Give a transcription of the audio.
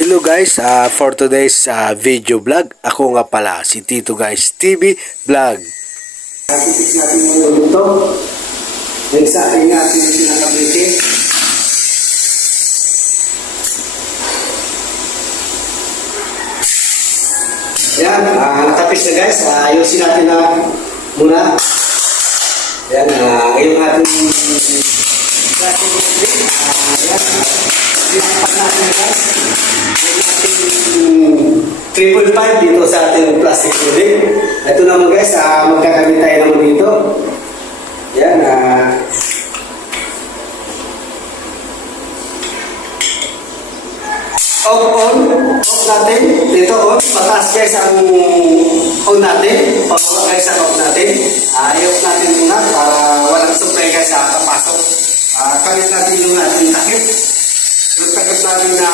Hello guys, for today's video vlog, ako nga pala si Tito Guys TV Vlog. Titix natin muna ito. Then sa ating pinakabiti. Ayan, natapis na guys. Ayusin natin na muna. Ayan, ngayong ating plastic molding. Ayan, pinapak natin guys. 3.5 dito sa ating plastic molding. Ito naman guys, magkakamit tayo naman dito. Yan, off natin. Dito on, pataas guys ang on natin. Pababa guys ang off natin. I-off natin muna para walang supply guys sa papasok. Kamit natin yung ating takip. Yung takip natin na